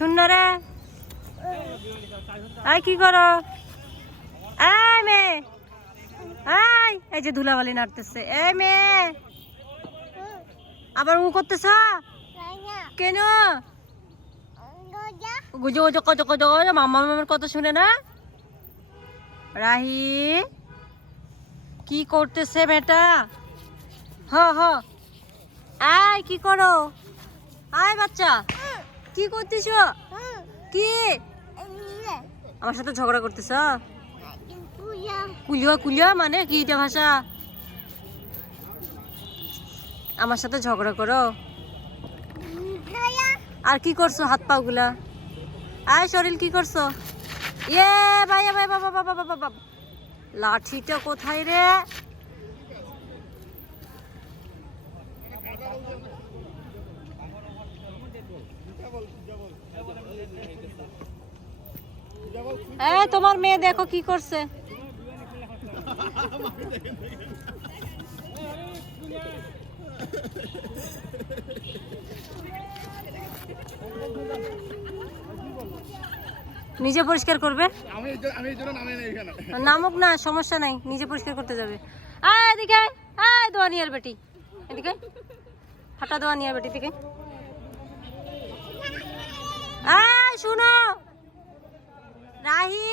শুন না রে, আয় কি করো? আয় মেয়ে, আয়। এই যে ধুলাবালি নাড়তেছে। এই মেয়ে, আবার ও করতেছ কেন? গুজো গুজো কজো কজো মামা মামার কথা শুনে না? রাহি কি করতেছে বেটা? হ হ, আয় কি করো? আয় বাচ্চা, কি করতেছ? কি আমার সাথে ঝগড়া করতেছ? কুলিয়া কুলিয়া মানে কি এটা ভাষা? আমার সাথে ঝগড়া করো? আর কি করছো হাত পা গুলা? আয় শরীর কি করছো? ইয়ে ভাই ভাই বাবা বাবা বাবা বাবা, লাঠিটা কোথায় রে? এই তোমার মেয়ে দেখো কি করছে। নিজে পরিষ্কার করবে? নামুক না, সমস্যা নাই, নিজে পরিষ্কার করতে যাবে। আয় এদিকে, আয় দোয়ানিয়ার বেটি, এদিকে ফাটা দোয়ানিয়ার বেটি দিকে আয়। শুনো রাহি,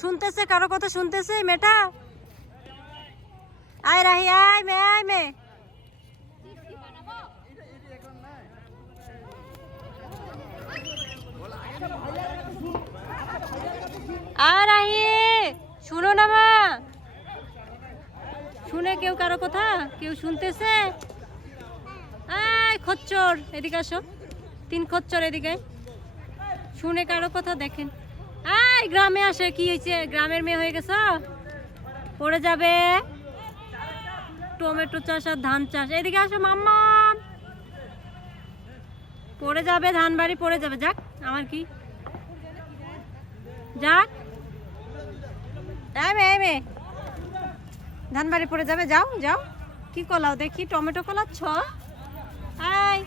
শুনতেছে কারো কথা? শুনতেছে মেয়েটা? আয় রাহি, আয় মে, আয় মে। আয় রাহি, শুনো না মা, শুনে কেউ কারো কথা? কেউ শুনতেছে? আয় খচ্চর, এদিকে আসো। 3 খচ্চর এদিকে, শুনে কারো কথা দেখেন। আয় গ্রামে আসে, কি হয়েছে? গ্রামের মেয়ে হয়ে গেছ? পড়ে যাবে। টমেটো চাষ আর ধান চাষ। এদিকে আসো মাম্মা, পড়ে যাবে, ধান বাড়ি পড়ে যাবে। যাক, আমার কি যাক, মেয়ে ধান বাড়ি পড়ে যাবে। যাও যাও, কি কলাও দেখি? টমেটো কলাচ্ছ? আয়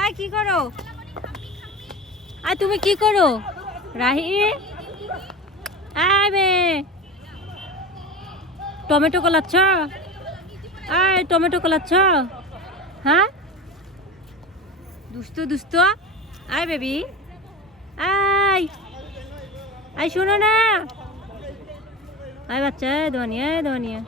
আয়, কি করো? আয় তুমি কি করো রাহি? আয় মেয়ে, টমেটো কলাচ্ছ? আয় টমেটো কলাচ্ছ? হ্যাঁ দুষ্ট দুষ্ট। আয় বেবি, আয় আয়, শোনো না। আয় বাচ্চা, দোয়ানিয়া দোয়ানিয়া।